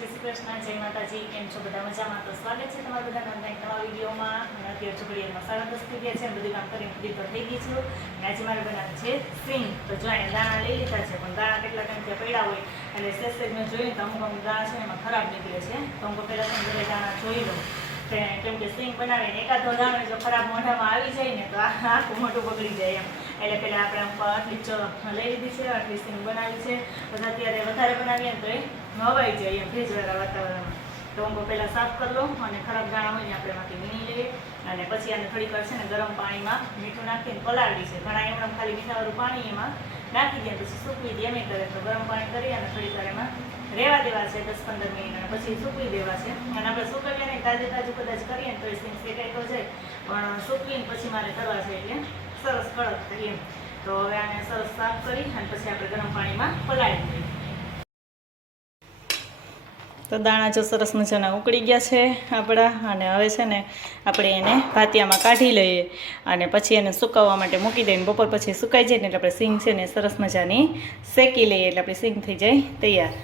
જય શ્રી કૃષ્ણ, જય માતાજી. કેમ છો બધા? મજામાં? તો સ્વાગત છે તમારા બધાના એક નવા વિડીયોમાં. અને અત્યારે છોકરીઓમાં 10:30 થઈ ગયા છે અને બધું કામ કરીને ફ્રી પર થઈ ગઈ છું. અને આજે મારે બનાવે છે સિંગ. તો જો અહીંયા દાણા લઈ લીધા છે, પણ દાણા કેટલા ટાઈમથી પડ્યા હોય એટલે સેજ મેં જોયું તો અમુક દાણા છે એમાં ખરાબ નીકળે છે. તો હું પહેલાં તમે બધા દાણા જોઈ લઉં, કેમ કે સિંગ બનાવીને એકાદો દાણો જો ખરાબ મોઢામાં આવી જાય ને તો આખું મોઢું બગડી જાય એમ. એટલે પહેલાં આપણે આટલી લઈ લીધી છે, આટલી સિંગ બનાવી છે. પછી અત્યારે વધારે બનાવીએ ને તો એ હવાઈ જાય એમ ભેજવાળા વાતાવરણમાં. તો હું પહેલાં સાફ કરી લઉં અને ખરાબ દાણા હોય ને આપણે એમાંથી વીણી લઈએ. અને પછી આને થોડીક વાર છે ને ગરમ પાણીમાં મીઠું નાખીને પલાળી છે. ઘણા એમણે ખાલી મીઠાવાળું પાણી એમાં નાખી દે પછી સૂકવી દે એમ કરે. તો ગરમ પાણી કરી અને થોડીક વાર એમાં રહેવા દેવા છે 10-15 મિનિટ અને પછી સૂકવી દેવા છે. અને આપણે સૂકવીએ ને તાજું કદાચ કરીએ ને તો એ સિંગ શેકાઈ તો જાય, પણ સૂકવીને પછી મારે કરવા છે એટલે સરસ કડક થાય એમ. તો હવે આને સરસ સાફ કરી અને પછી આપણે ગરમ પાણીમાં પલાળી દઈએ. તો દાણા જો સરસ મજાના ઉકળી ગયા છે આપણા. અને હવે છે ને આપણે એને ભાતિયામાં કાઢી લઈએ અને પછી એને સુકવવા માટે મૂકી દઈએ. બપોર પછી સુકાઈ જાય ને એટલે આપણે સિંગ છે ને સરસ મજાની શેકી લઈએ એટલે આપણી સિંગ થઈ જાય તૈયાર.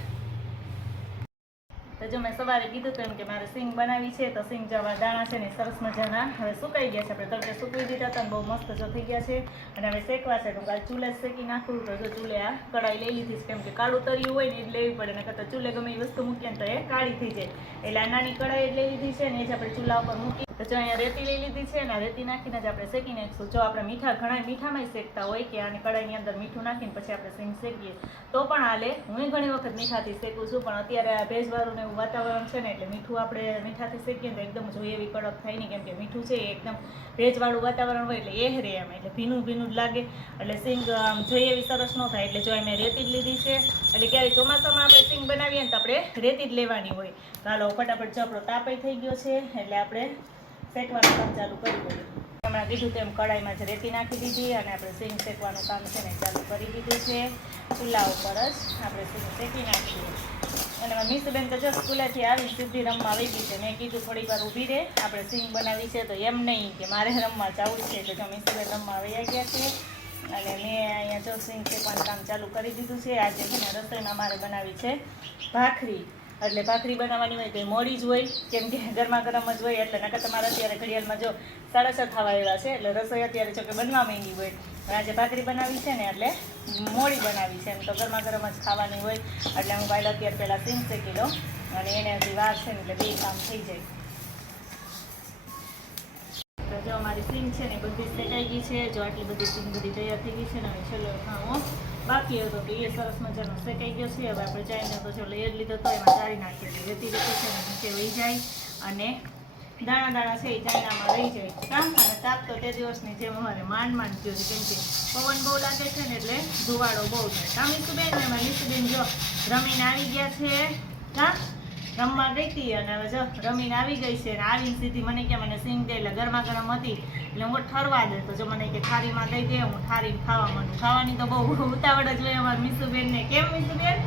તો જો મેં સવારે કીધું હતું એમ કે મારે સિંગ બનાવી છે, તો સિંગ જવા દાણા છે ને સરસ મજાના હવે સુકાઈ ગયા છે. આપણે તડકે સૂકવી દીધા હતા, બહુ મસ્ત જો થઈ ગયા છે. અને હવે શેકવા છે તો કાલે ચૂલે શેકી નાખવું. તો જો ચૂલે આ કઢાઈ લઈ લીધી છે, કેમ કે કાળું તર્યું હોય ને એ લેવી પડે, ને કરતાં ચૂલે ગમે એ વસ્તુ મૂકીએ ને તો એ કાળી થઈ જાય. એટલે આ નાની કઢાઈ લઈ લીધી છે ને એ જ આપણે ચૂલા ઉપર મૂકી. તો જો અહીંયા રેતી લઈ લીધી છે ને રેતી નાખીને જ આપણે શેકી નાખીશું. જો આપણે ઘણા મીઠામાં શેકતા હોય કે આની કઢાઈની અંદર મીઠું નાખીને પછી આપણે સિંગ શેકીએ તો પણ હાલે. હું ઘણી વખત મીઠાથી શેકું છું, પણ અત્યારે આ ભેજવાળું ને એવું વાતાવરણ છે ને એટલે મીઠું આપણે મીઠાથી શેકીએ તો એકદમ જોઈએ એવી કડક થાય નહીં, કેમ કે મીઠું છે એ એકદમ ભેજવાળું વાતાવરણ હોય એટલે એ રહે એમ, એટલે ભીનું જ લાગે. એટલે સિંગ જોઈએ એવી સરસ ન થાય. એટલે જો મેં રેતી જ લીધી છે. એટલે ક્યારે ચોમાસામાં આપણે સિંગ બનાવીએ ને તો આપણે રેતી જ લેવાની હોય. તો હાલો ફટાફટ જો આપણો તાપય થઈ ગયો છે એટલે આપણે શેકવાનું કામ ચાલુ કરી દઈએ. હમણાં કીધું તેમ કઢાઈમાં જ રેતી નાખી દીધી અને આપણે સિંગ શેકવાનું કામ છે ને ચાલુ કરી દીધું છે. ચૂલા ઉપર જ આપણે સિંગ શેકી નાખીએ. અને મીસુબેન તો જો સ્કૂલેથી આવી સીધી રમવા આવી ગઈ છે. મેં કીધું થોડી વાર ઊભી રહે, આપણે સિંગ બનાવી છે તો એમ નહીં કે મારે રમવા જવું છે. તો જો મીસુબેન રમવા આવી ગયા છે અને મેં અહીંયા જો સિંગ શેકવાનું કામ ચાલુ કરી દીધું છે. આજે છે ને રસોઈમાં મારે બનાવી છે ભાખરી. એટલે ભાખરી બનાવવાની હોય તો મોડી જ હોય, કેમ કે ગરમા ગરમ જ હોય. એટલે નકર તમારે અત્યારે ઘડિયાળમાં જો 6:30 થવા આવ્યા છે એટલે રસોઈ અત્યારે જો કે બનવા માંડી હોય. આજે ભાખરી બનાવી છે ને એટલે મોડી બનાવી છે, એમ તો ગરમા ગરમ જ ખાવાની હોય. એટલે હું બાઈલ અત્યારે પહેલાં સિંગ શેકી દઉં અને એને હજી વાર છે ને એટલે બે કામ થઈ જાય. તો જો અમારી સિંગ છે ને બધી શેકાઈ ગઈ છે. જો આટલી બધી સિંગ બધી તૈયાર થઈ ગઈ છે ને હવે છેલ્લો ખાવો બાકી હતો તો એ સરસ મજાનો શેકાઈ ગયો છે. હવે આપણે ચાઈને તો જો લેયર લીધો તો એમાં ચાળી નાખીએ એટલે રેતી છે ને નીચે વહી જાય અને દાણા છે એ ચાયણામાં રહી જાય. કામ અને તાપ તો તે દિવસની જેમ અમારે માંડ ગયો છે, કેમ કે પવન બહુ લાગે છે ને એટલે ધુવાડો બહુ થાય. કામ મીસુબેન ને એમાં મીસુબેન જો રમીને આવી ગયા છે. કામ રમવા ગઈ હતી અને હવે જો રમીને આવી ગઈ છે. અને આવીને સીધી મને કે મને સિંગ દે, એટલે ગરમા ગરમ હતી એટલે હું ઠરવા દે. તો જો મને કે થાળીમાં દઈ દે, હું ઠારીને ખાવા માંડું. ખાવાની તો બહુ ઉતાવળ જ હોય અમારા મીસુબેન ને. કેમ મીસુબેન?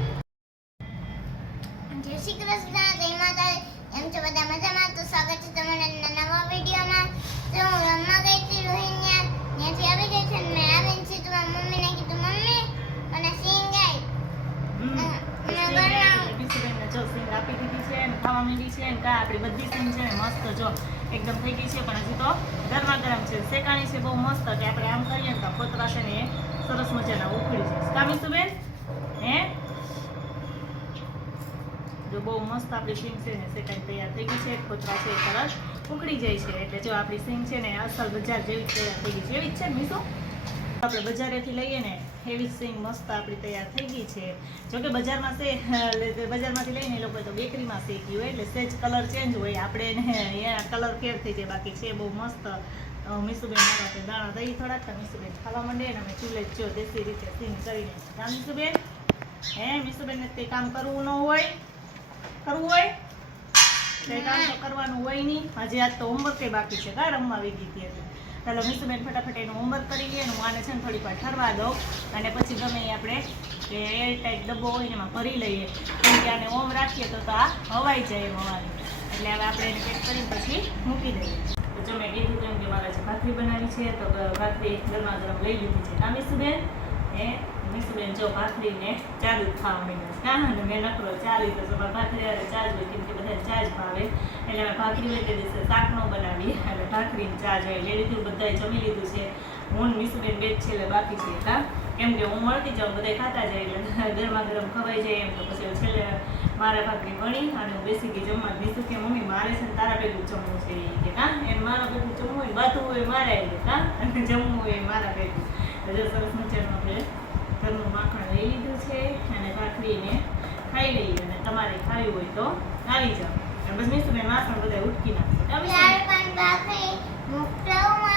જય શ્રી કૃષ્ણ, જય માતા. એમ છો બધા મજામાં? તો સ્વાગત છે તમારા નવા વિડીયોમાં. તો હું રમવા ગઈ હતી રોહિણ્યા, ત્યાંથી આવી ગઈ છે અને મેં આવીને સીધું મારી મમ્મીને કીધું મમ્મી મને સિંગ આવી. જો સિંગ આપી દીધી છે અને ખાવા માંડી છે. અને આપણી બધી સિંગ છે ને મસ્ત જો એકદમ થઈ ગઈ છે, પણ હજી તો ગરમા ગરમ છે. શેકાણી છે બહુ મસ્ત કે આપણે આમ કરીએ ને તો ખોતરા છે ને એ સરસ મજાના ઉખડી જાય. કા મીસુબેન? હે જો બહુ મસ્ત આપણી સિંગ છે ને શેકાઈ તૈયાર થઈ ગઈ છે. ખોતરા છે એ સરસ ઉખડી જાય છે. એટલે જો આપણી સિંગ છે ને અસલ બજાર જેવી તૈયાર થઈ ગઈ છે. એવી જ છે ને મીસુ? આપણે બજારેથી લઈએ ને એવી સિંગ મસ્ત આપણી તૈયાર થઈ ગઈ છે. જોકે બજારમાંથી લઈને એ લોકો તો બેકરીમાં શેકી હોય એટલે સેજ કલર ચેન્જ હોય, આપણે એને કલર ફેર થઈ જાય. બાકી છે બહુ મસ્ત. મીસુબેન માટે દાણા દહીં થોડાક મીસુબેન ખાવા માંડે ને અમે ચૂલે જ જો દેશી રીતે સિંગ કરીને. હા મીસુબેન? હે મીસુબેન ને તે કામ કરવું ન હોય? કરવું હોય કંઈ કામ તો કરવાનું હોય નહીં. હજી આજ તો હોમવર્ક બાકી છે. કાં રમવા આવી ગઈ હતી. ચાલો મીસુબેન ફટાફટ એનું હોમવર્ક કરી લઈએ. હું આને છે ને થોડીક વાર ઠરવા દઉં અને પછી ગમે એ આપણે એરટાઈટ ડબ્બો હોય ને એમાં ભરી લઈએ, કેમ કે આને ઓમ રાખીએ તો આ હવાઈ જાય એમ હવાની. એટલે હવે આપણે એને પેક કરીને પછી મૂકી દઈએ. તો જો મેં કીધું તેમ કે મારે જે ભાખરી બનાવી છે તો ભાખરી ગરમા ગરમ લઈ લીધી છે. કાં મીસુબેન? હે મીસુબેન જો ભાખરીને ચા દૂધ ખાવા માંડ્યા છે અને મેં નકરો ચા લીધો છે પણ ભાખરી હારે ચા જ હોય કેમ કે બધાને ચા જ ભાવે એટલે અમે ભાખરી હોય તે દિવસે શાક ન બનાવીએ એટલે ભાખરીને ચા જોઈએ લઈ લીધું બધાએ જમી લીધું છે હું મીસુબેન બે જ છેલ્લે બાકી છે કા કેમ કે હું મળતી જાઉં બધા ખાતા જાય એટલે ગરમા ગરમ ખવાઈ જાય એમ તો પછી છેલ્લે મારા ભાખરી બની અને હું બેસી ગઈ જમવા મીસુ કે મમ્મી મારે છે ને તારા ભેગું જમવું છે એ કે કા એને મારા ભેગું જમવું હોય બાતું હોય મારે આવી કા અને જમવું હોય મારા ભેગું એટલે સરસ મજાનું આપણે ઘરનું માખણ લઈ લીધું છે અને ભાખરીને ખાઈ લઈએ અને તમારે ખાવી હોય તો આવી જાઓ અને બસ મીસુબેન વાસણ બધા ઉટકી નાખશે ચાર પાંચ ભાખરી મોકલાવું